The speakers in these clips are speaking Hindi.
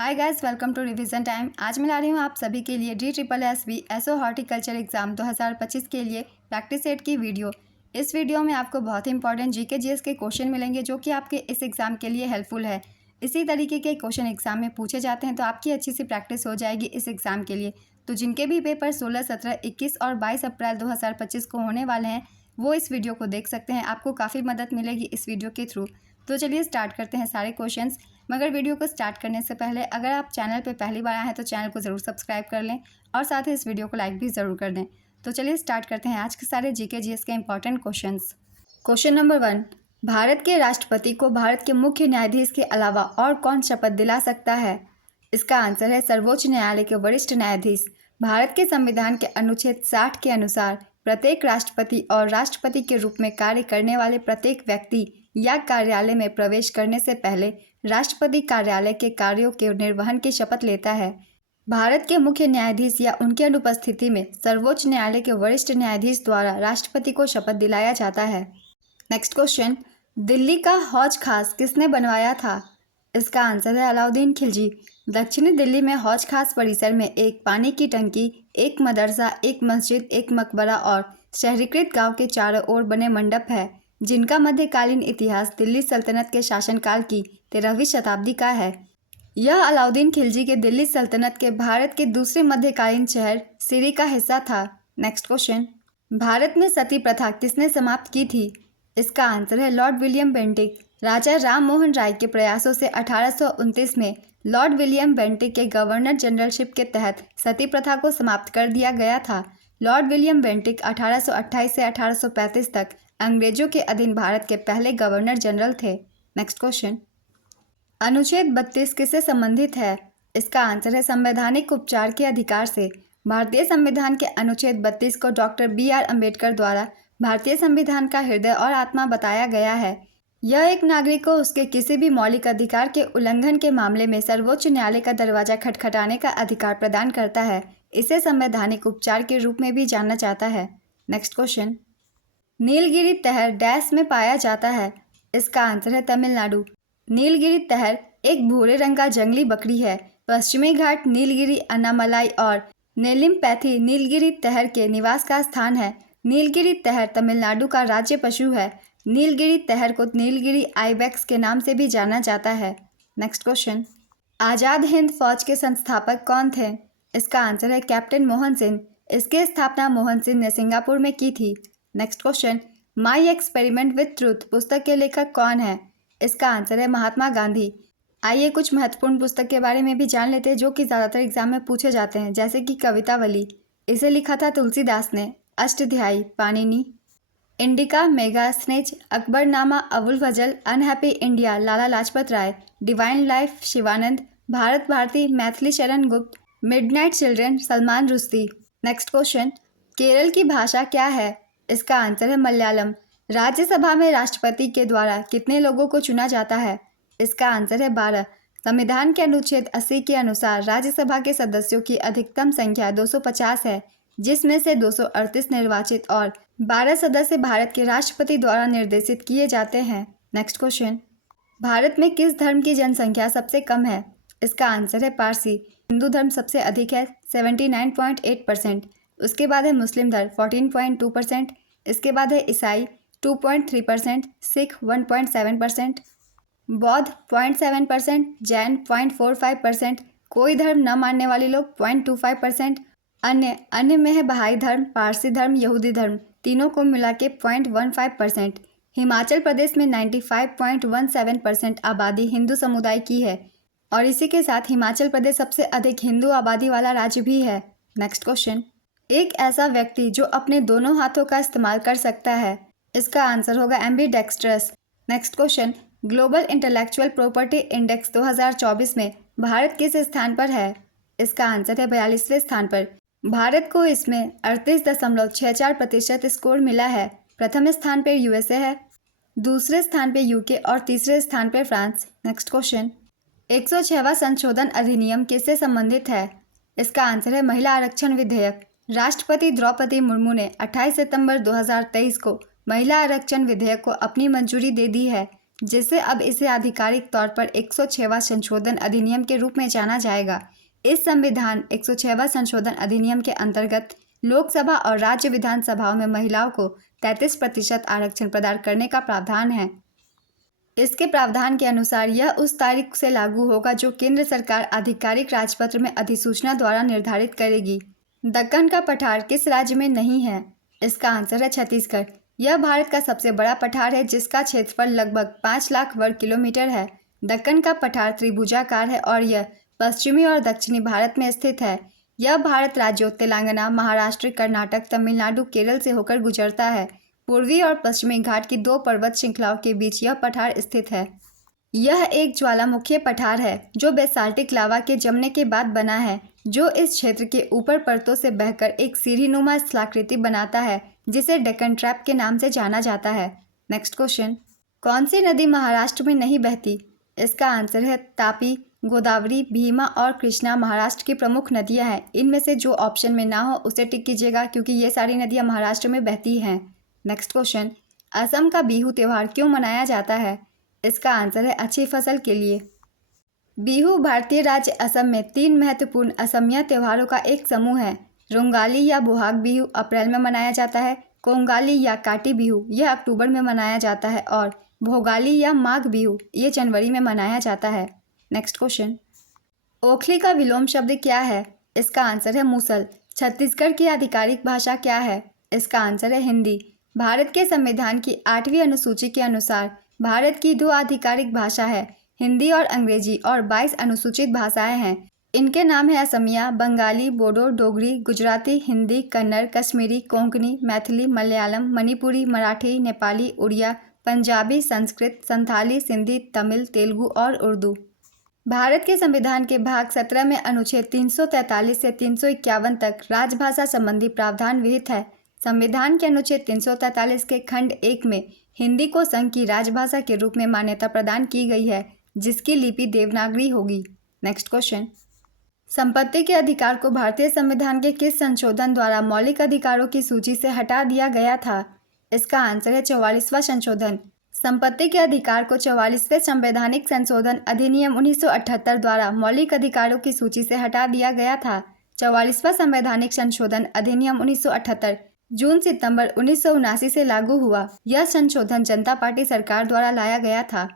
Hi guys, welcome to revision time. आज मैं ला रही हूँ आप सभी के लिए DSSB एसओ हॉर्टिकल्चर एग्जाम 2025 के लिए प्रैक्टिस सेट की वीडियो। इस वीडियो में आपको बहुत ही इंपॉर्टेंट जीके जीएस के क्वेश्चन मिलेंगे जो कि आपके इस एग्ज़ाम के लिए हेल्पफुल है। इसी तरीके के क्वेश्चन एग्जाम में पूछे जाते हैं तो आपकी अच्छी सी प्रैक्टिस हो जाएगी इस एग्ज़ाम के लिए। तो जिनके भी पेपर 16, 17, 21 और 22 अप्रैल 2025 को होने वाले हैं वो इस वीडियो को देख सकते हैं। आपको काफ़ी मदद मिलेगी इस वीडियो के थ्रू। तो चलिए स्टार्ट करते हैं सारे क्वेश्चंस। मगर वीडियो को स्टार्ट करने से पहले अगर आप चैनल पर पहली बार आए हैं तो चैनल को ज़रूर सब्सक्राइब कर लें और साथ ही इस वीडियो को लाइक भी ज़रूर कर दें। तो चलिए स्टार्ट करते हैं आज के सारे जीके जीएस के important questions. Question number 1, Bharat के राष्ट्रपति को भारत के मुख्य न्यायाधीश के अलावा और कौन शपथ दिला सकता है? इसका आंसर है सर्वोच्च न्यायालय के वरिष्ठ न्यायाधीश। भारत के संविधान के अनुच्छेद 60 के अनुसार प्रत्येक राष्ट्रपति और राष्ट्रपति के रूप में कार्य करने वाले प्रत्येक व्यक्ति या कार्यालय में प्रवेश करने से पहले राष्ट्रपति कार्यालय के कार्यों के निर्वहन की शपथ लेता है। भारत के मुख्य न्यायाधीश या उनकी अनुपस्थिति में सर्वोच्च न्यायालय के वरिष्ठ न्यायाधीश द्वारा राष्ट्रपति को शपथ दिलाया जाता है। नेक्स्ट क्वेश्चन, दिल्ली का हौज खास किसने बनवाया था? इसका आंसर है अलाउद्दीन खिलजी। दक्षिणी दिल्ली में हौज खास परिसर में एक पानी की टंकी, एक मदरसा, एक मस्जिद, एक मकबरा और शहरीकृत गांव के चारों ओर बने मंडप है जिनका मध्यकालीन इतिहास दिल्ली सल्तनत के शासनकाल की 13वीं शताब्दी का है। यह अलाउद्दीन खिलजी के दिल्ली सल्तनत के भारत के दूसरे मध्यकालीन शहर सिरी का हिस्सा था। नेक्स्ट क्वेश्चन, भारत में सती प्रथा किसने समाप्त की थी? इसका आंसर है लॉर्ड विलियम बेंटिक। राजा राम मोहन राय के प्रयासों से 1829 में लॉर्ड विलियम बेंटिक के गवर्नर जनरलशिप के तहत सती प्रथा को समाप्त कर दिया गया था। लॉर्ड विलियम बेंटिक 1828 से 1835 तक अंग्रेजों के अधीन भारत के पहले गवर्नर जनरल थे। नेक्स्ट क्वेश्चन, अनुच्छेद 32 किससे संबंधित है? इसका आंसर है संवैधानिक उपचार के अधिकार से। भारतीय संविधान के अनुच्छेद 32 को डॉक्टर BR अम्बेडकर द्वारा भारतीय संविधान का हृदय और आत्मा बताया गया है। यह एक नागरिक को उसके किसी भी मौलिक अधिकार के उल्लंघन के मामले में सर्वोच्च न्यायालय का दरवाजा खटखटाने का अधिकार प्रदान करता है। इसे संवैधानिक उपचार के रूप में भी जाना जाता है। नेक्स्ट क्वेश्चन, नीलगिरी तहर डैश में पाया जाता है? इसका आंसर है तमिलनाडु। नीलगिरी तहर एक भूरे रंग का जंगली बकरी है। पश्चिमी घाट नीलगिरी, अन्नामलाई और नेल्लिमपैथी नीलगिरी तहर के निवास का स्थान है। नीलगिरी तहर तमिलनाडु का राज्य पशु है। नीलगिरी तहर को नीलगिरी आइबेक्स के नाम से भी जाना जाता है। नेक्स्ट क्वेश्चन, आज़ाद हिंद फौज के संस्थापक कौन थे? इसका आंसर है कैप्टन मोहन सिंह। इसकी स्थापना मोहन सिंह ने सिंगापुर में की थी। Next question, my experiment with truth पुस्तक के लेखक कौन है? इसका आंसर है महात्मा गांधी। आइए कुछ महत्वपूर्ण पुस्तक के बारे में भी जान लेते हैं जो कि ज़्यादातर एग्जाम में पूछे जाते हैं, जैसे कि कवितावली। इसे लिखा था तुलसीदास ने। Ashtadhyayi Panini. Indica Megasthenes, Akbarnama Abul Fazal, unhappy India Lala Lajpat Rai, divine life Sivananda, Bharat Bharati Maithili Sharan Gupt, midnight children Salman Rushdie. Next question, Kerala की भाषा क्या है? इसका आंसर है मलयालम। राज्यसभा में राष्ट्रपति के द्वारा कितने लोगों को चुना जाता है? इसका आंसर है 12। संविधान के अनुच्छेद 80 के अनुसार राज्यसभा के सदस्यों की अधिकतम संख्या 250 है, जिसमें से 238 निर्वाचित और 12 सदस्य भारत के राष्ट्रपति द्वारा निर्देशित किए जाते हैं। नेक्स्ट क्वेश्चन, भारत में किस धर्म की जनसंख्या सबसे कम है? इसका आंसर है पारसी। हिंदू धर्म सबसे अधिक है 79.8%। उसके बाद है मुस्लिम धर्म 14.2%। इसके बाद है ईसाई 2.3%, सिख 1.7%, बौद्ध 0.7%, जैन 0.45%, कोई धर्म न मानने वाले लोग 0.25%, अन्य में है बहाई धर्म, पारसी धर्म, यहूदी धर्म, तीनों को मिला के 0.15%। हिमाचल प्रदेश में 95.17% आबादी हिंदू समुदाय की है और इसी के साथ हिमाचल प्रदेश सबसे अधिक हिंदू आबादी वाला राज्य भी है। नेक्स्ट क्वेश्चन, एक ऐसा व्यक्ति जो अपने दोनों हाथों का इस्तेमाल कर सकता है? इसका आंसर होगा ambidextrous. Next question, global intellectual property index 2024 में भारत किस स्थान पर है? इसका आंसर है 42वें स्थान पर। भारत को इसमें 38.64% स्कोर मिला है। प्रथम स्थान पर USA है, दूसरे स्थान पर UK और तीसरे स्थान पर फ्रांस। नेक्स्ट क्वेश्चन, 106वां संशोधन अधिनियम किससे संबंधित है? इसका आंसर है महिला आरक्षण विधेयक। राष्ट्रपति द्रौपदी मुर्मू ने 28 सितंबर 2023 को महिला आरक्षण विधेयक को अपनी मंजूरी दे दी है, जिससे अब इसे आधिकारिक तौर पर 106वां संशोधन अधिनियम के रूप में जाना जाएगा। इस संविधान 106वां संशोधन अधिनियम के अंतर्गत लोकसभा और राज्य विधानसभाओं में महिलाओं को 33% आरक्षण प्रदान करने का प्रावधान है। इसके प्रावधान के अनुसार यह उस तारीख से लागू होगा जो केंद्र सरकार आधिकारिक राजपत्र में अधिसूचना द्वारा निर्धारित करेगी। दक्कन का पठार किस राज्य में नहीं है? इसका आंसर है छत्तीसगढ़। यह भारत का सबसे बड़ा पठार है जिसका क्षेत्रफल लगभग 5 लाख वर्ग किलोमीटर है। दक्कन का पठार त्रिभुजाकार है और यह पश्चिमी और दक्षिणी भारत में स्थित है। यह भारत राज्यों तेलंगाना, महाराष्ट्र, कर्नाटक, तमिलनाडु, केरल से होकर गुजरता है। पूर्वी और पश्चिमी घाट की 2 पर्वत श्रृंखलाओं के बीच यह पठार स्थित है। यह एक ज्वालामुखी पठार है जो बेसाल्टिक लावा के जमने के बाद बना है, जो इस क्षेत्र के ऊपर परतों से बहकर एक सीढ़ीनुमा स्थलाकृति बनाता है जिसे डेक्कन ट्रैप के नाम से जाना जाता है। नेक्स्ट क्वेश्चन, कौन सी नदी महाराष्ट्र में नहीं बहती? इसका आंसर है तापी, गोदावरी, भीमा और कृष्णा महाराष्ट्र की प्रमुख नदियां हैं। इनमें से जो ऑप्शन में ना हो उसे टिक कीजिएगा क्योंकि ये सारी नदियां महाराष्ट्र में बहती हैं। नेक्स्ट क्वेश्चन, असम का बिहू त्यौहार क्यों मनाया जाता है? इसका आंसर है अच्छी फसल के लिए। बिहू भारतीय राज्य असम में 3 महत्वपूर्ण असमिया त्योहारों का एक समूह है। रोंगाली या बोहाग बिहू अप्रैल में मनाया जाता है, कोंगाली या काटी बिहू यह अक्टूबर में मनाया जाता है और भोगाली या माघ बिहू ये जनवरी में मनाया जाता है। नेक्स्ट क्वेश्चन, ओखली का विलोम शब्द क्या है? इसका आंसर है मूसल। छत्तीसगढ़ की आधिकारिक भाषा क्या है? इसका आंसर है हिंदी। भारत के संविधान की 8वीं अनुसूची के अनुसार भारत की 2 आधिकारिक भाषा है, हिंदी और अंग्रेजी, और 22 अनुसूचित भाषाएं हैं। इनके नाम है असमिया, बंगाली, बोडो, डोगरी, गुजराती, हिंदी, कन्नड़, कश्मीरी, कोंकणी, मैथिली, मलयालम, मणिपुरी, मराठी, नेपाली, उड़िया, पंजाबी, संस्कृत, संथाली, सिंधी, तमिल, तेलुगु और उर्दू। भारत के संविधान के भाग 17 में अनुच्छेद 343 से 351 तक राजभाषा संबंधी प्रावधान विहित है। संविधान के अनुच्छेद 343 के खंड 1 में हिंदी को संघ की राजभाषा के रूप में मान्यता प्रदान की गई है, जिसकी लिपि देवनागरी होगी। नेक्स्ट क्वेश्चन, संपत्ति के अधिकार को भारतीय संविधान के किस संशोधन द्वारा मौलिक अधिकारों की सूची से हटा दिया गया था? इसका आंसर है 44वां संशोधन। संपत्ति के अधिकार को 44वें संवैधानिक संशोधन अधिनियम 1978 द्वारा मौलिक अधिकारों की सूची से हटा दिया गया था। 44वां संवैधानिक संशोधन अधिनियम 1978 जून-सितंबर 1979 से लागू हुआ। यह संशोधन जनता पार्टी सरकार द्वारा लाया गया था।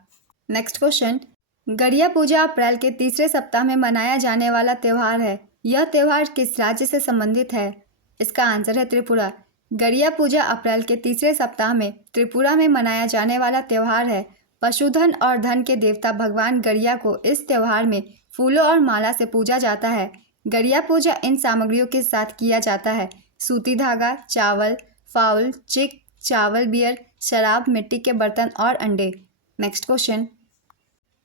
नेक्स्ट क्वेश्चन, गड़िया पूजा अप्रैल के तीसरे सप्ताह में मनाया जाने वाला त्यौहार है। यह त्यौहार किस राज्य से संबंधित है? इसका आंसर है त्रिपुरा। गड़िया पूजा अप्रैल के तीसरे सप्ताह में त्रिपुरा में मनाया जाने वाला त्यौहार है। पशुधन और धन के देवता भगवान गड़िया को इस त्यौहार में फूलों और माला से पूजा जाता है। गड़िया पूजा इन सामग्रियों के साथ किया जाता है: सूती धागा, चावल, फाउल, चिक, चावल, बियर, शराब, मिट्टी के बर्तन और अंडे। नेक्स्ट क्वेश्चन,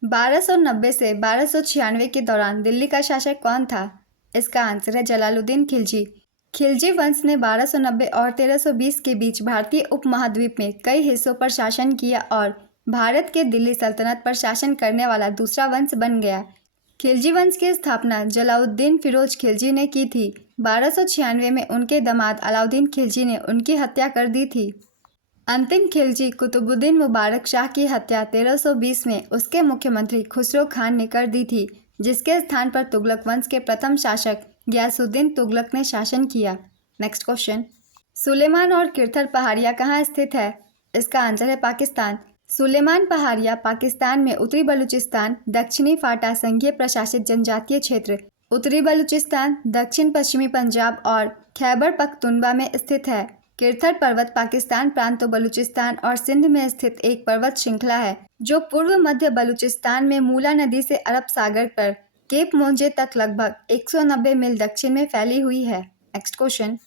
1290 से 1296 के दौरान दिल्ली का शासक कौन था? इसका आंसर है जलालुद्दीन खिलजी। खिलजी वंश ने 1290 और 1320 के बीच भारतीय उपमहाद्वीप में कई हिस्सों पर शासन किया और भारत के दिल्ली सल्तनत पर शासन करने वाला दूसरा वंश बन गया। खिलजी वंश की स्थापना जलालुद्दीन फिरोज खिलजी ने की थी। 1296 में उनके दामाद अलाउद्दीन खिलजी ने उनकी हत्या कर दी थी। अंतिम खिलजी कुतुबुद्दीन मुबारक शाह की हत्या 1320 में उसके मुख्यमंत्री खुसरो खान ने कर दी थी, जिसके स्थान पर तुगलक वंश के प्रथम शासक गियासुद्दीन तुगलक ने शासन किया। नेक्स्ट क्वेश्चन, सुलेमान और किरथर पहाड़ियाँ कहाँ स्थित है? इसका आंसर है पाकिस्तान। सुलेमान पहाड़ियाँ पाकिस्तान में उत्तरी बलूचिस्तान, दक्षिणी फाटा संघीय प्रशासित जनजातीय क्षेत्र, उत्तरी बलूचिस्तान, दक्षिण पश्चिमी पंजाब और खैबर पख्तूनख्वा में स्थित है। किरथर पर्वत पाकिस्तान प्रांतों बलूचिस्तान और सिंध में स्थित एक पर्वत श्रृंखला है जो पूर्व मध्य बलूचिस्तान में मूला नदी से अरब सागर पर केप मोंजे तक लगभग 190 मील दक्षिण में फैली हुई है। नेक्स्ट क्वेश्चन,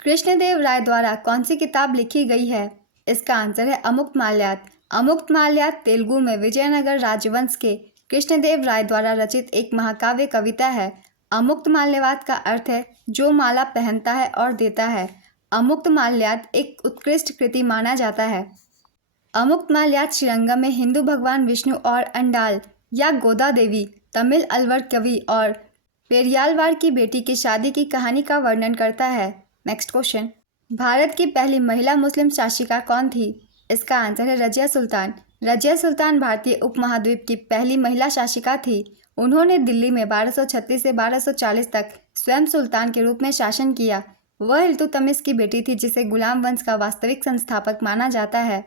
कृष्णदेव राय द्वारा कौन सी किताब लिखी गई है? इसका आंसर है अमुक्तमाल्यात। अमुक्तमाल्यात तेलुगु में विजयनगर राजवंश के कृष्णदेव राय द्वारा रचित एक महाकाव्य कविता है। अमुक्तमाल्यात का अर्थ है जो माला पहनता है और देता है। अमुक्तमाल्यात एक उत्कृष्ट कृति माना जाता है। अमुक्तमाल्यात श्रीरंगम में हिंदू भगवान विष्णु और अंडाल या गोदा देवी, तमिल अलवर कवि और पेरियालवार की बेटी की शादी की कहानी का वर्णन करता है। नेक्स्ट क्वेश्चन, भारत की पहली महिला मुस्लिम शासिका कौन थी? इसका आंसर है रजिया सुल्तान। रजिया सुल्तान भारतीय उपमहाद्वीप की पहली महिला शासिका थी। उन्होंने दिल्ली में 1236 से 1240 तक स्वयं सुल्तान के रूप में शासन किया। वह इल्तुतमिश की बेटी थी, जिसे गुलाम वंश का वास्तविक संस्थापक माना जाता है।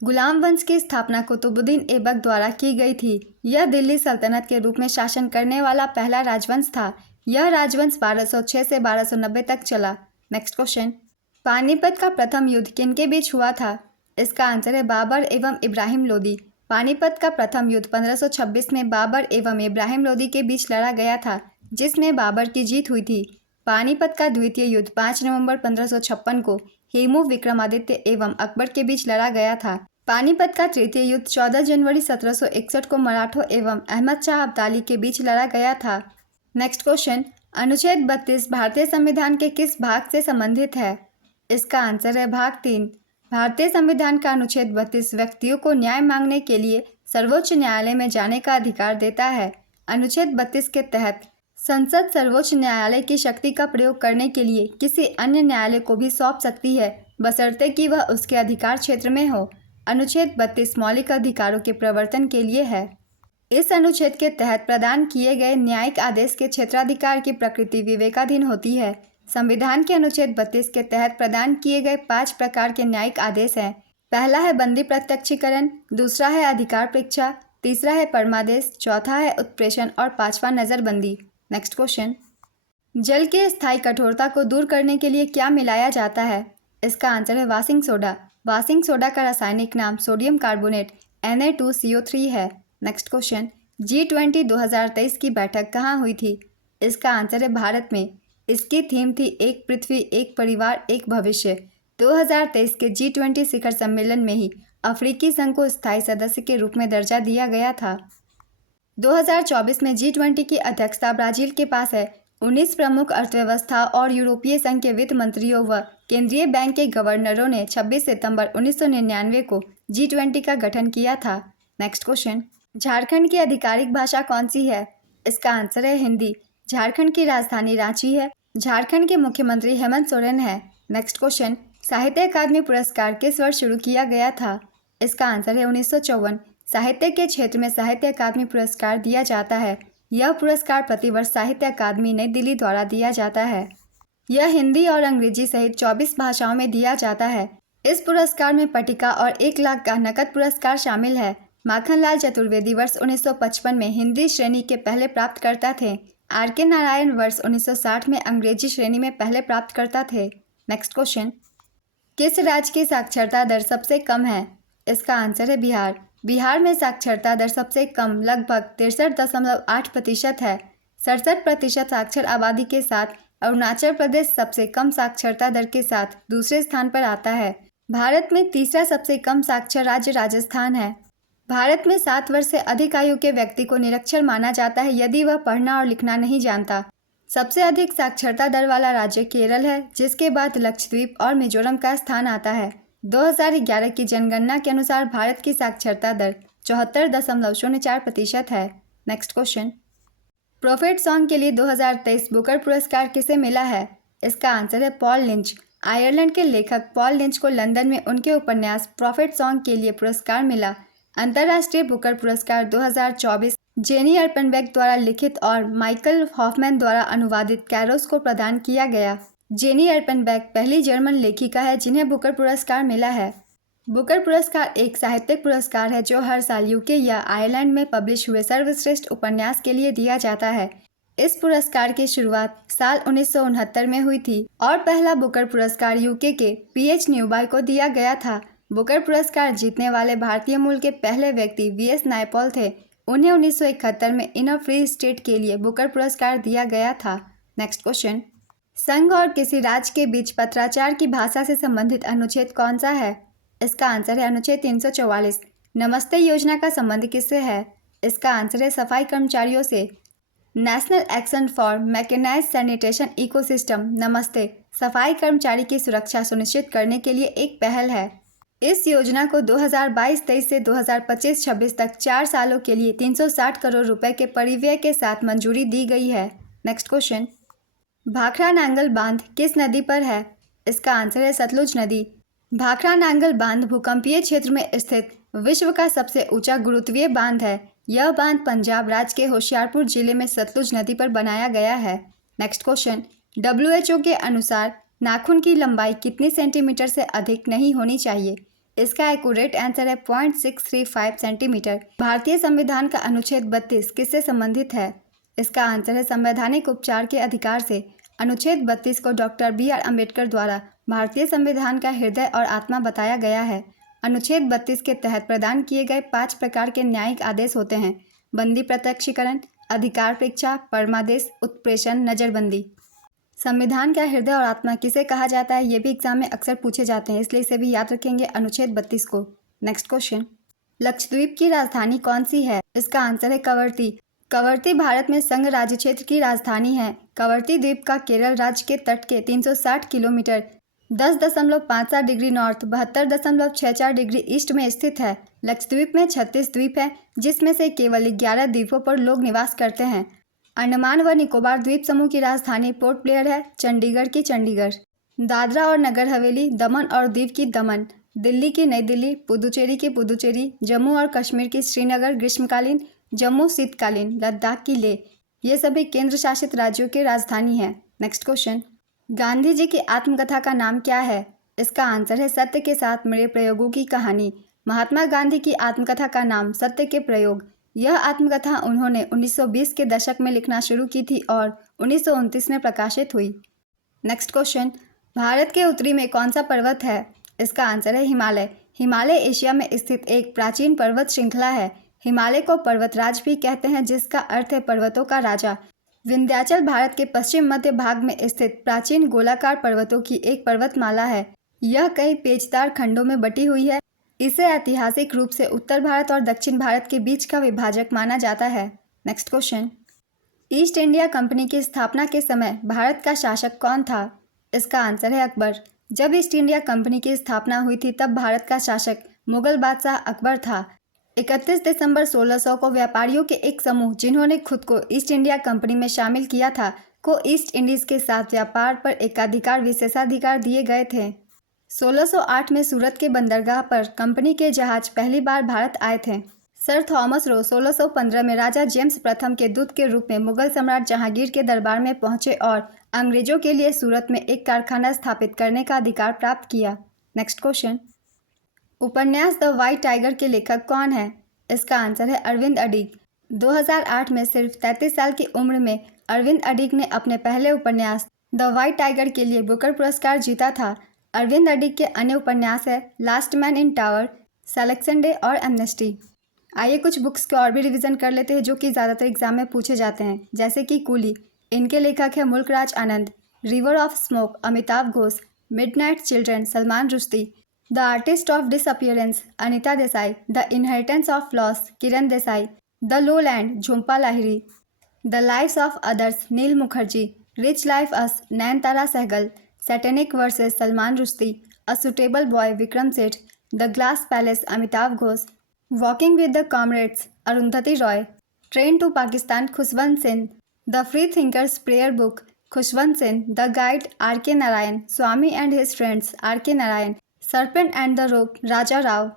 गुलाम वंश की स्थापना कुतुबुद्दीन ऐबक द्वारा की गई थी। यह दिल्ली सल्तनत के रूप में शासन करने वाला पहला राजवंश था। यह राजवंश 1206 से 1290 तक चला। नेक्स्ट क्वेश्चन, पानीपत का प्रथम युद्ध किनके बीच हुआ था? इसका आंसर है बाबर एवं इब्राहिम लोदी। पानीपत का प्रथम युद्ध 1526 में बाबर एवं इब्राहिम लोदी के बीच लड़ा गया था, जिसमें बाबर की जीत हुई थी। पानीपत का द्वितीय युद्ध 5 नवंबर 1556 को हेमू विक्रमादित्य एवं अकबर के बीच लड़ा गया था। पानीपत का तृतीय युद्ध 14 जनवरी 1761 को मराठों एवं अहमद शाह अब्दाली के बीच लड़ा गया था। नेक्स्ट क्वेश्चन, अनुच्छेद 32 भारतीय संविधान के किस भाग से संबंधित है? इसका आंसर है भाग 3। भारतीय संविधान का अनुच्छेद 32 व्यक्तियों को न्याय मांगने के लिए सर्वोच्च न्यायालय में जाने का अधिकार देता है। अनुच्छेद 32 के तहत संसद सर्वोच्च न्यायालय की शक्ति का प्रयोग करने के लिए किसी अन्य न्यायालय को भी सौंप सकती है, बशर्ते कि वह उसके अधिकार क्षेत्र में हो। अनुच्छेद 32 मौलिक अधिकारों के प्रवर्तन के लिए है। इस अनुच्छेद के तहत प्रदान किए गए न्यायिक आदेश के क्षेत्राधिकार की प्रकृति विवेकाधीन होती है। संविधान के अनुच्छेद 32 के तहत प्रदान किए गए 5 प्रकार के न्यायिक आदेश हैं। पहला है बंदी प्रत्यक्षीकरण, दूसरा है अधिकार परीक्षा, तीसरा है परमादेश, चौथा है उत्प्रेषण और पांचवा नजरबंदी। नेक्स्ट क्वेश्चन, जल की स्थायी कठोरता को दूर करने के लिए क्या मिलाया जाता है? इसका आंसर है वाशिंग सोडा। वाशिंग सोडा का रासायनिक नाम सोडियम कार्बोनेट Na2CO3 है। नेक्स्ट क्वेश्चन, G20 2023 की बैठक कहाँ हुई थी? इसका आंसर है भारत में। इसकी थीम थी एक पृथ्वी, एक परिवार, एक भविष्य। 2023 के G20 शिखर सम्मेलन में ही अफ्रीकी संघ को स्थायी सदस्य के रूप में दर्जा दिया गया था। 2024 में G20 की अध्यक्षता ब्राजील के पास है। 19 प्रमुख अर्थव्यवस्था और यूरोपीय संघ के वित्त मंत्रियों व केंद्रीय बैंक के गवर्नरों ने 26 सितंबर 1999 को G20 का गठन किया था। नेक्स्ट क्वेश्चन, झारखंड की आधिकारिक भाषा कौन सी है? इसका आंसर है हिंदी। झारखंड की राजधानी रांची है। झारखंड के मुख्यमंत्री हेमंत सोरेन है। नेक्स्ट क्वेश्चन, साहित्य अकादमी पुरस्कार किस वर्ष शुरू किया गया था? इसका आंसर है 1954। साहित्य के क्षेत्र में साहित्य अकादमी पुरस्कार दिया जाता है। यह पुरस्कार प्रतिवर्ष साहित्य अकादमी नई दिल्ली द्वारा दिया जाता है। यह हिंदी और अंग्रेजी सहित 24 भाषाओं में दिया जाता है। इस पुरस्कार में पट्टिका और 1 लाख का नकद पुरस्कार शामिल है। माखनलाल चतुर्वेदी वर्ष 1955 में हिंदी श्रेणी के पहले प्राप्तकर्ता थे। R.K. नारायण वर्ष 1960 में अंग्रेजी श्रेणी में पहले प्राप्तकर्ता थे। नेक्स्ट क्वेश्चन, किस राज्य की साक्षरता दर सबसे कम है? इसका आंसर है बिहार। बिहार में साक्षरता दर सबसे कम लगभग 63.8% है। 67% साक्षर आबादी के साथ अरुणाचल प्रदेश सबसे कम साक्षरता दर के साथ दूसरे स्थान पर आता है। भारत में तीसरा सबसे कम साक्षर राज्य राजस्थान है। भारत में 7 वर्ष से अधिक आयु के व्यक्ति को निरक्षर माना जाता है यदि वह पढ़ना और लिखना नहीं जानता। सबसे अधिक साक्षरता दर वाला राज्य केरल है, जिसके बाद लक्षद्वीप और मिजोरम का स्थान आता है। 2011 की जनगणना के अनुसार भारत की साक्षरता दर 74.04% है। नेक्स्ट क्वेश्चन, प्रोफेट सॉन्ग के लिए 2023 बुकर पुरस्कार किसे मिला है? इसका आंसर है पॉल लिंच। आयरलैंड के लेखक पॉल लिंच को लंदन में उनके उपन्यास प्रोफेट सॉन्ग के लिए पुरस्कार मिला। अंतर्राष्ट्रीय बुकर पुरस्कार 2024 जेनी अर्पनबेक द्वारा लिखित और माइकल हॉफमैन द्वारा अनुवादित कैरोस को प्रदान किया गया। जेनी अर्पनबेक पहली जर्मन लेखिका है जिन्हें बुकर पुरस्कार मिला है। बुकर पुरस्कार एक साहित्यिक पुरस्कार है जो हर साल यूके या आयरलैंड में पब्लिश हुए सर्वश्रेष्ठ उपन्यास के लिए दिया जाता है। इस पुरस्कार की शुरुआत साल 1969 में हुई थी और पहला बुकर पुरस्कार यूके के पीएच न्यूबाय को दिया गया था। बुकर पुरस्कार जीतने वाले भारतीय मूल के पहले व्यक्ति वीएस नायपॉल थे। उन्हें 1971 में इन अ फ्री स्टेट के लिए बुकर पुरस्कार दिया गया था। नेक्स्ट क्वेश्चन, संघ और किसी राज्य के बीच पत्राचार की भाषा से संबंधित अनुच्छेद कौन सा है? इसका आंसर है अनुच्छेद 344। नमस्ते योजना का संबंध किससे है? इसका आंसर है सफाई कर्मचारियों से। National action for mechanized sanitation ecosystem Namaste सफाई कर्मचारी की सुरक्षा सुनिश्चित करने के लिए एक पहल है। इस योजना को 2022-23 से 2025-26 तक 4 सालों के लिए 360 करोड़ रुपए के परिव्यय के साथ मंजूरी दी गई है। नेक्स्ट क्वेश्चन, भाखड़ा नांगल बांध किस नदी पर है? इसका आंसर है सतलुज नदी। भाखड़ा नांगल बांध भूकंपीय क्षेत्र में स्थित विश्व का सबसे ऊंचा गुरुत्वीय बांध है। यह बांध पंजाब राज्य के होशियारपुर जिले में सतलुज नदी पर बनाया गया है। नेक्स्ट क्वेश्चन, WHO के अनुसार नाखून की लंबाई कितनी सेंटीमीटर से अधिक नहीं होनी चाहिए? इसका एक्यूरेट आंसर है 0.635 सेंटीमीटर। भारतीय संविधान का अनुच्छेद 32 किससे संबंधित है? इसका आंसर है संवैधानिक उपचार के अधिकार से। अनुच्छेद 32 को डॉक्टर BR अम्बेडकर द्वारा भारतीय संविधान का हृदय और आत्मा बताया गया है। अनुच्छेद 32 के तहत प्रदान किए गए 5 प्रकार के न्यायिक आदेश होते हैं: बंदी प्रत्यक्षीकरण, अधिकार परीक्षा, परमादेश, उत्प्रेषण, नजरबंदी। संविधान का हृदय और आत्मा किसे कहा जाता है? ये भी एग्जाम में अक्सर पूछे जाते हैं, इसलिए इसे भी याद रखेंगे, अनुच्छेद 32 को। नेक्स्ट क्वेश्चन, लक्षद्वीप की राजधानी कौन सी है? इसका आंसर है कवरत्ती। कवरत्ती भारत में संघ राज्य क्षेत्र की राजधानी है। कवरत्ती द्वीप का केरल राज्य के तट के 360 kilometre 10.57 degree north 72.64 degree east में स्थित है। लक्षद्वीप में 36 द्वीप हैं, जिसमें से केवल 11 द्वीपों पर लोग निवास करते हैं। अंडमान व निकोबार द्वीप समूह की राजधानी पोर्ट ब्लेयर है। चंडीगढ़ की चंडीगढ़। दादरा और नगर हवेली, दमन और दीव की दमन, दिल्ली की नई दिल्ली, पुदुचेरी की पुदुचेरी, जम्मू और कश्मीर की श्रीनगर ग्रीष्मकालीन, जम्मू शीतकालीन, लद्दाख की लेह, ये सभी केंद्र शासित राज्यों की राजधानी है। नेक्स्ट क्वेश्चन, गांधी जी की आत्मकथा का नाम क्या है? इसका आंसर है सत्य के साथ मेरे प्रयोगों की कहानी। महात्मा गांधी की आत्मकथा का नाम सत्य के प्रयोग। यह आत्मकथा उन्होंने 1920 के दशक में लिखना शुरू की थी और 1929 में प्रकाशित हुई। नेक्स्ट क्वेश्चन, भारत के उत्तरी में कौन सा पर्वत है? इसका आंसर है हिमालय। हिमालय एशिया में स्थित एक प्राचीन पर्वत श्रृंखला है। हिमालय को पर्वतराज भी कहते हैं, जिसका अर्थ है पर्वतों का राजा। विंध्याचल भारत के पश्चिम मध्य भाग में स्थित प्राचीन गोलाकार पर्वतों की एक पर्वतमाला है। यह कई पेचदार खंडों में बटी हुई है। इसे ऐतिहासिक रूप से उत्तर भारत और दक्षिण भारत के बीच का विभाजक माना जाता है। Next question, east India company की स्थापना के समय भारत का शासक कौन था? इसका आंसर है अकबर। जब ईस्ट इंडिया कंपनी की स्थापना हुई थी तब भारत का शासक मुगल बादशाह अकबर था। 31 दिसंबर 1600 को व्यापारियों के एक समूह, जिन्होंने खुद को ईस्ट इंडिया कंपनी में शामिल किया था, को ईस्ट इंडीज के साथ व्यापार पर एकाधिकार विशेषाधिकार दिए गए थे। 1608 में सूरत के बंदरगाह पर कंपनी के जहाज पहली बार भारत आए थे। सर थॉमस रो 1615 में राजा जेम्स प्रथम के दूत के रूप में मुगल सम्राट जहांगीर के दरबार में पहुंचे और अंग्रेजों के लिए सूरत में एक कारखाना स्थापित करने का अधिकार प्राप्त किया। नेक्स्ट क्वेश्चन, उपन्यास द व्हाइट टाइगर के लेखक कौन है? इसका आंसर है अरविंद अडीग। 2008 में सिर्फ 33 साल की उम्र में अरविंद अडीग ने अपने पहले उपन्यास द व्हाइट टाइगर के लिए बुकर पुरस्कार जीता था। अरविंद अडीग के अन्य उपन्यास है last man in tower, selection day और एमनेस्टी। आइए कुछ बुक्स के और भी रिवीजन कर लेते हैं जो कि ज़्यादातर एग्जाम में पूछे जाते हैं, जैसे कि कूली, इनके लेखक है Mulk Raj Anand. River of smoke, Amitav Ghosh. Midnight children, Salman Rushdie. The artist of disappearance, Anita Desai. The inheritance of loss, Kiran Desai. The lowland, Jhumpa Lahiri. The lives of others, Neel Mukherjee. Rich like us, Nayantara Sahgal. Satanic verses, Salman Rushdie. A suitable boy, Vikram Seth. The glass palace, Amitav Ghosh. Walking with the comrades, Arundhati Roy. Train to Pakistan, Khushwant Singh. The free thinkers prayer book, Khushwant Singh. The guide, R.K. Narayan. Swami and his friends, R.K. Narayan. Serpent and the rope, Raja Rao.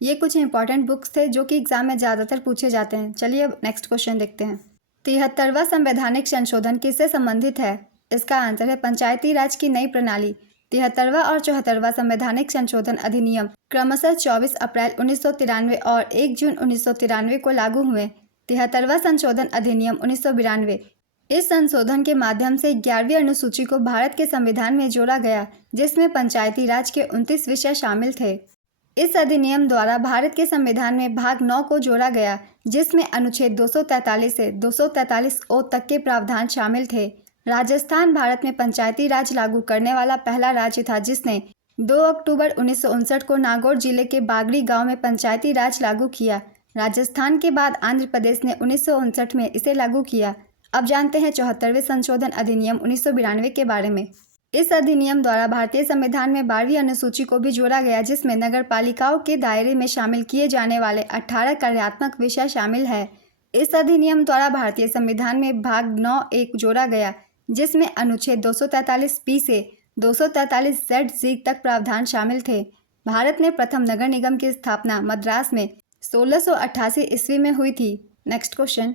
ये कुछ इंपॉर्टेंट बुक्स थे जो कि एग्जाम में ज़्यादातर पूछे जाते हैं। चलिए अब नेक्स्ट क्वेश्चन देखते हैं। 73वां संवैधानिक संशोधन किससे संबंधित है? इसका आंसर है पंचायती राज की नई प्रणाली। 73वां और 74वां संवैधानिक संशोधन अधिनियम क्रमशः 24 अप्रैल 1993 और 1 जून 1993 को लागू हुए। 73वां संशोधन अधिनियम 1992। इस संशोधन के माध्यम से 11वीं अनुसूची को भारत के संविधान में जोड़ा गया, जिसमें पंचायती राज के 29 विषय शामिल थे। इस अधिनियम द्वारा भारत के संविधान में भाग 9 को जोड़ा गया, जिसमें अनुच्छेद 243 से 243 तक के प्रावधान शामिल थे। राजस्थान भारत में पंचायती राज लागू करने वाला पहला राज्य था, जिसने 2 अक्टूबर 1959 को नागौर जिले के बागड़ी गांव में पंचायती राज लागू किया। राजस्थान के बाद आंध्र प्रदेश ने 1959 में इसे लागू किया। अब जानते हैं 74वें संशोधन अधिनियम 1992 के बारे में। इस अधिनियम द्वारा भारतीय संविधान में 12वीं अनुसूची को भी जोड़ा गया, जिसमें नगर पालिकाओं के दायरे में शामिल किए जाने वाले 18 कार्यात्मक विषय शामिल है। इस अधिनियम द्वारा भारतीय संविधान में भाग 9(1) जोड़ा गया, जिसमें अनुच्छेद 243 पी से 243 जेड तक प्रावधान शामिल थे। भारत में प्रथम नगर निगम की स्थापना मद्रास में 1688 ईस्वी में हुई थी। नेक्स्ट क्वेश्चन,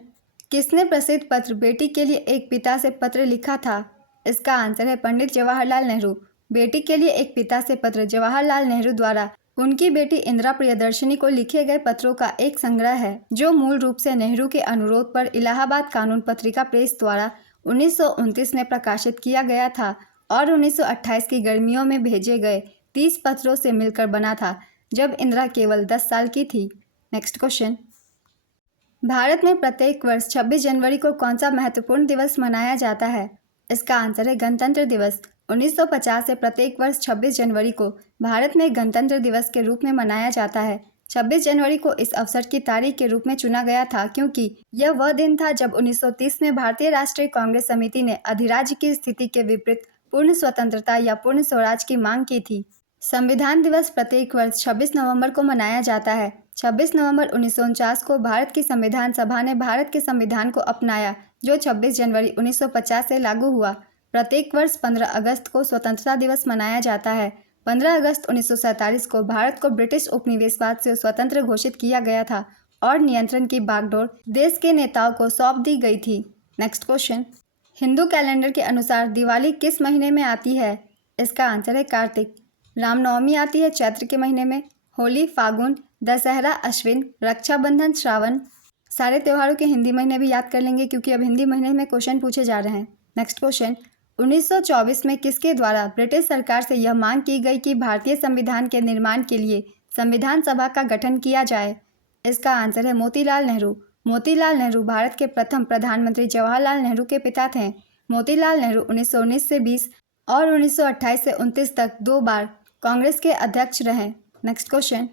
किसने प्रसिद्ध पत्र बेटी के लिए एक पिता से पत्र लिखा था? इसका आंसर है पंडित जवाहरलाल नेहरू। बेटी के लिए एक पिता से पत्र जवाहरलाल नेहरू द्वारा उनकी बेटी इंदिरा प्रियदर्शिनी को लिखे गए पत्रों का एक संग्रह है, जो मूल रूप से नेहरू के अनुरोध पर इलाहाबाद कानून पत्रिका प्रेस द्वारा 1929 में प्रकाशित किया गया था और 1928 की गर्मियों में भेजे गए 30 पत्रों से मिलकर बना था, जब इंदिरा केवल 10 साल की थी। नेक्स्ट क्वेश्चन, भारत में प्रत्येक वर्ष 26 जनवरी को कौन सा महत्वपूर्ण दिवस मनाया जाता है? इसका आंसर है गणतंत्र दिवस। 1950 से प्रत्येक वर्ष 26 जनवरी को भारत में गणतंत्र दिवस के रूप में मनाया जाता है। 26 जनवरी को इस अवसर की तारीख के रूप में चुना गया था क्योंकि यह वह दिन था जब 1930 में भारतीय राष्ट्रीय कांग्रेस समिति ने अधिराज्य की स्थिति के विपरीत पूर्ण स्वतंत्रता या पूर्ण स्वराज की मांग की थी। संविधान दिवस प्रत्येक वर्ष 26 नवंबर को मनाया जाता है। 26 नवंबर 1949 को भारत की संविधान सभा ने भारत के संविधान को अपनाया, जो 26 जनवरी 1950 से लागू हुआ। प्रत्येक वर्ष 15 अगस्त को स्वतंत्रता दिवस मनाया जाता है। 15 अगस्त 1947 को भारत को ब्रिटिश उपनिवेशवाद से स्वतंत्र घोषित किया गया था और नियंत्रण की बागडोर देश के नेताओं को सौंप दी गई थी। नेक्स्ट क्वेश्चन, हिंदू कैलेंडर के अनुसार दिवाली किस महीने में आती है? इसका आंसर है कार्तिक। रामनवमी आती है चैत्र के महीने में, होली फागुन, दशहरा अश्विन, रक्षाबंधन श्रावण। सारे त्योहारों के हिंदी महीने भी याद कर लेंगे क्योंकि अब हिंदी महीने में क्वेश्चन पूछे जा रहे हैं। नेक्स्ट क्वेश्चन, 1924 में किसके द्वारा ब्रिटिश सरकार से यह मांग की गई कि भारतीय संविधान के निर्माण के लिए संविधान सभा का गठन किया जाए? इसका आंसर है मोतीलाल नेहरू। मोतीलाल नेहरू भारत के प्रथम प्रधानमंत्री जवाहरलाल नेहरू के पिता थे। मोतीलाल नेहरू 1919 से 20 और 1928 से 29 तक 2 बार कांग्रेस के अध्यक्ष रहे। नेक्स्ट क्वेश्चन,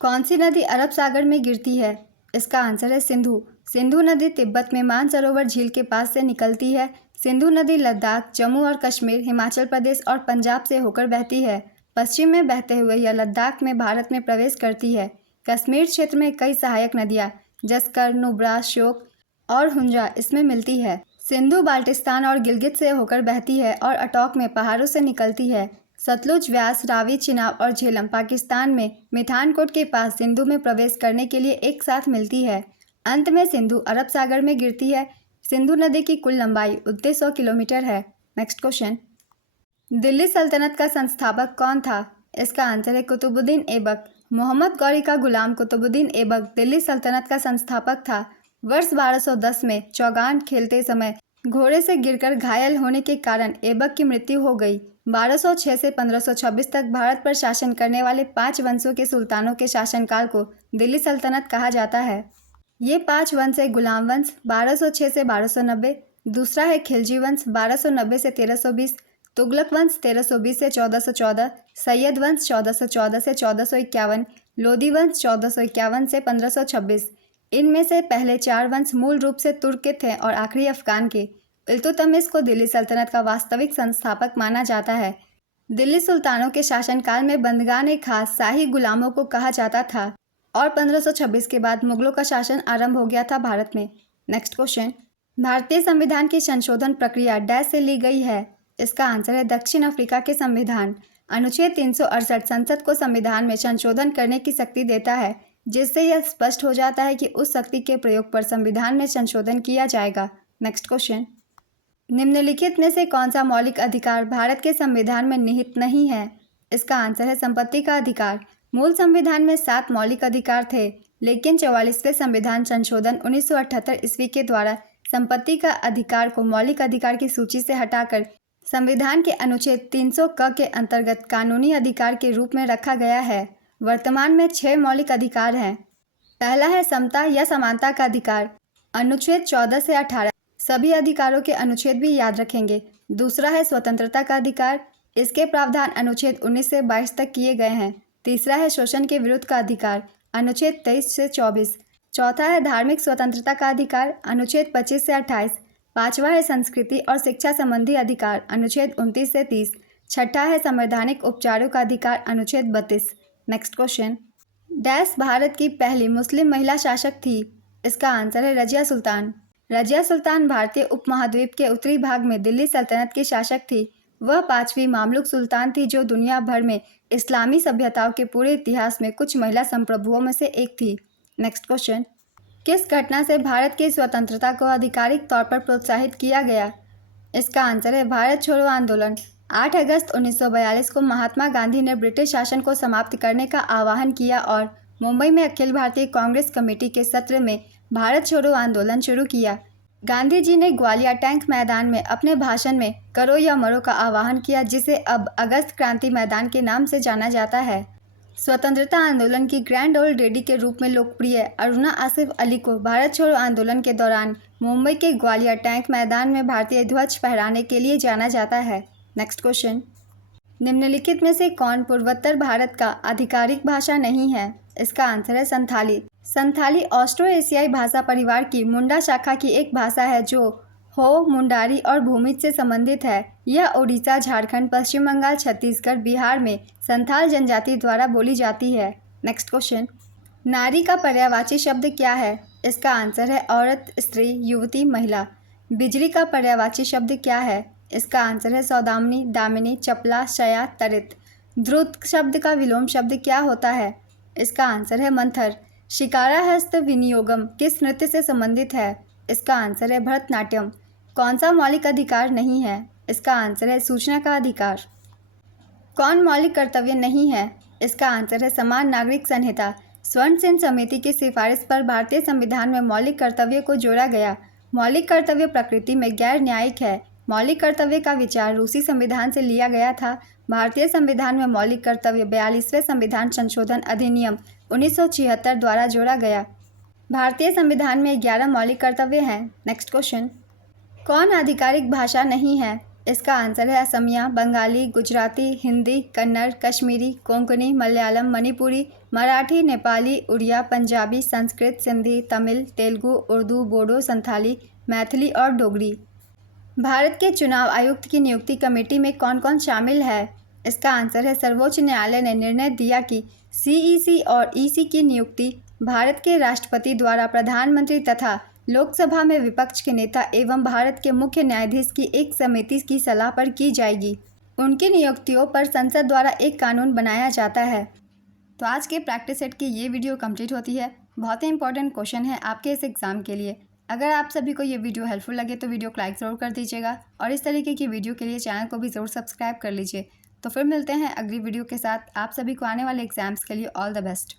कौन सी नदी अरब सागर में गिरती है? इसका आंसर है सिंधु। सिंधु नदी तिब्बत में मानसरोवर झील के पास से निकलती है। सिंधु नदी लद्दाख, जम्मू और कश्मीर, हिमाचल प्रदेश और पंजाब से होकर बहती है। पश्चिम में बहते हुए यह लद्दाख में भारत में प्रवेश करती है। कश्मीर क्षेत्र में कई सहायक नदियाँ जस्कर, नुब्रा, श्योक और हुंजा इसमें मिलती है। सिंधु बाल्टिस्तान और गिलगित से होकर बहती है और अटॉक में पहाड़ों से निकलती है। सतलुज, व्यास, रावी, चिनाब और झेलम पाकिस्तान में मिठानकोट के पास सिंधु में प्रवेश करने के लिए एक साथ मिलती है। अंत में सिंधु अरब सागर में गिरती है। सिंधु नदी की कुल लंबाई 1,900 किलोमीटर है। नेक्स्ट क्वेश्चन, दिल्ली सल्तनत का संस्थापक कौन था? इसका आंसर है कुतुबुद्दीन ऐबक। मोहम्मद गौरी का गुलाम कुतुबुद्दीन ऐबक दिल्ली सल्तनत का संस्थापक था। वर्ष 1210 में चौगान खेलते समय घोड़े से गिरकर घायल होने के कारण ऐबक की मृत्यु हो गई। 1206 से 1526 तक भारत पर शासन करने वाले 5 वंशों के सुल्तानों के शासनकाल को दिल्ली सल्तनत कहा जाता है। ये 5 वंश है गुलाम वंश 1206 से 1290, दूसरा है खिलजी वंश 1290 से 1320, तुगलक वंश 1320 से 1414, सैयद वंश 1414 से 1451, लोदी वंश 1451 से 1526। इनमें से पहले 4 वंश मूल रूप से तुर्क के थे और आखिरी अफगान के। इल्तुतमिश को दिल्ली सल्तनत का वास्तविक संस्थापक माना जाता है। दिल्ली सुल्तानों के शासनकाल में बंदगान खास शाही गुलामों को कहा जाता था और 1526 के बाद मुगलों का शासन आरंभ हो गया था भारत में। नेक्स्ट क्वेश्चन, भारतीय संविधान की संशोधन प्रक्रिया डैश से ली गई है? इसका आंसर है दक्षिण अफ्रीका के संविधान। अनुच्छेद 368 संसद को संविधान में संशोधन करने की शक्ति देता है, जिससे यह स्पष्ट हो जाता है कि उस शक्ति के प्रयोग पर संविधान में संशोधन किया जाएगा। नेक्स्ट क्वेश्चन, निम्नलिखित में से कौन सा मौलिक अधिकार भारत के संविधान में निहित नहीं है? इसका आंसर है संपत्ति का अधिकार। मूल संविधान में 7 मौलिक अधिकार थे, लेकिन 44वें संविधान संशोधन 1978 ईस्वी के द्वारा संपत्ति का अधिकार को मौलिक अधिकार की सूची से हटाकर संविधान के अनुच्छेद 300 क के अंतर्गत कानूनी अधिकार के रूप में रखा गया है। वर्तमान में 6 मौलिक अधिकार हैं। पहला है समता या समानता का अधिकार, अनुच्छेद 14 से 18। सभी अधिकारों के अनुच्छेद भी याद रखेंगे। दूसरा है स्वतंत्रता का अधिकार, इसके प्रावधान अनुच्छेद 19 से 22 तक किए गए हैं। तीसरा है शोषण के विरुद्ध का अधिकार, अनुच्छेद 23 से 24। चौथा है धार्मिक स्वतंत्रता का अधिकार, अनुच्छेद 25 से 28। पांचवा है संस्कृति और शिक्षा संबंधी अधिकार, अनुच्छेद 29 से 30। छठा है संवैधानिक उपचारों का अधिकार, अनुच्छेद 32। नेक्स्ट क्वेश्चन, डैश भारत की पहली मुस्लिम महिला शासक थी? इसका आंसर है रजिया सुल्तान। रजिया सुल्तान भारतीय उपमहाद्वीप के उत्तरी भाग में दिल्ली सल्तनत की शासक थी। वह 5वीं मामलुक सुल्तान थी जो दुनिया भर में इस्लामी सभ्यताओं के पूरे इतिहास में कुछ महिला संप्रभुओं में से एक थी। नेक्स्ट क्वेश्चन, किस घटना से भारत की स्वतंत्रता को आधिकारिक तौर पर प्रोत्साहित किया गया? इसका आंसर है भारत छोड़ो आंदोलन। 8 अगस्त 1942 को महात्मा गांधी ने ब्रिटिश शासन को समाप्त करने का आह्वान किया और मुंबई में अखिल भारतीय कांग्रेस कमेटी के सत्र में भारत छोड़ो आंदोलन शुरू किया। गांधी जी ने ग्वालियर टैंक मैदान में अपने भाषण में करो या मरो का आह्वान किया, जिसे अब अगस्त क्रांति मैदान के नाम से जाना जाता है। स्वतंत्रता आंदोलन की ग्रैंड ओल्ड लेडी के रूप में लोकप्रिय अरुणा आसिफ अली को भारत छोड़ो आंदोलन के दौरान मुंबई के ग्वालियर टैंक मैदान में भारतीय ध्वज फहराने के लिए जाना जाता है। नेक्स्ट क्वेश्चन, निम्नलिखित में से कौन पूर्वोत्तर भारत का आधिकारिक भाषा नहीं है? इसका आंसर है संथाली। संथाली ऑस्ट्रो एशियाई भाषा परिवार की मुंडा शाखा की एक भाषा है जो हो, मुंडारी और भूमिज से संबंधित है। यह उड़ीसा, झारखंड, पश्चिम बंगाल, छत्तीसगढ़, बिहार में संथाल जनजाति द्वारा बोली जाती है। नेक्स्ट क्वेश्चन, नारी का पर्यायवाची शब्द क्या है? इसका आंसर है औरत, स्त्री, युवती, महिला। बिजली का पर्यायवाची शब्द क्या है? इसका आंसर है सौदामिनी, दामिनी, चपला, शया, तरित। द्रुत शब्द का विलोम शब्द क्या होता है? इसका आंसर है मंथर। शिकारा हस्त विनियोगम किस नृत्य से संबंधित है? इसका आंसर है भरतनाट्यम। कौन सा मौलिक अधिकार नहीं है? इसका आंसर है सूचना का अधिकार। कौन मौलिक कर्तव्य नहीं है? इसका आंसर है समान नागरिक संहिता। स्वर्ण सेन समिति की सिफारिश पर भारतीय संविधान में मौलिक कर्तव्य को जोड़ा गया। मौलिक कर्तव्य प्रकृति में गैर न्यायिक है। मौलिक कर्तव्य का विचार रूसी संविधान से लिया गया था। भारतीय संविधान में मौलिक कर्तव्य 42वें संविधान संशोधन अधिनियम 1976 द्वारा जोड़ा गया। भारतीय संविधान में 11 मौलिक कर्तव्य हैं। नेक्स्ट क्वेश्चन, कौन आधिकारिक भाषा नहीं है? इसका आंसर है असमिया, बंगाली, गुजराती, हिंदी, कन्नड़, कश्मीरी, कोंकणी, मलयालम, मणिपुरी, मराठी, नेपाली, उड़िया, पंजाबी, संस्कृत, सिंधी, तमिल, तेलुगु, उर्दू, बोडो, संथाली, मैथिली और डोगरी। भारत के चुनाव आयुक्त की नियुक्ति कमेटी में कौन कौन शामिल है? इसका आंसर है सर्वोच्च न्यायालय ने निर्णय दिया कि सीईसी और ईसी की नियुक्ति भारत के राष्ट्रपति द्वारा प्रधानमंत्री तथा लोकसभा में विपक्ष के नेता एवं भारत के मुख्य न्यायाधीश की एक समिति की सलाह पर की जाएगी। उनकी नियुक्तियों पर संसद द्वारा एक कानून बनाया जाता है। तो आज के प्रैक्टिस सेट की ये वीडियो कंप्लीट होती है। बहुत ही इंपॉर्टेंट क्वेश्चन है आपके इस एग्ज़ाम के लिए। अगर आप सभी को ये वीडियो हेल्पफुल लगे तो वीडियो को लाइक ज़रूर कर दीजिएगा और इस तरीके की वीडियो के लिए चैनल को भी ज़रूर सब्सक्राइब कर लीजिए। तो फिर मिलते हैं अगली वीडियो के साथ। आप सभी को आने वाले एग्ज़ाम्स के लिए ऑल द बेस्ट।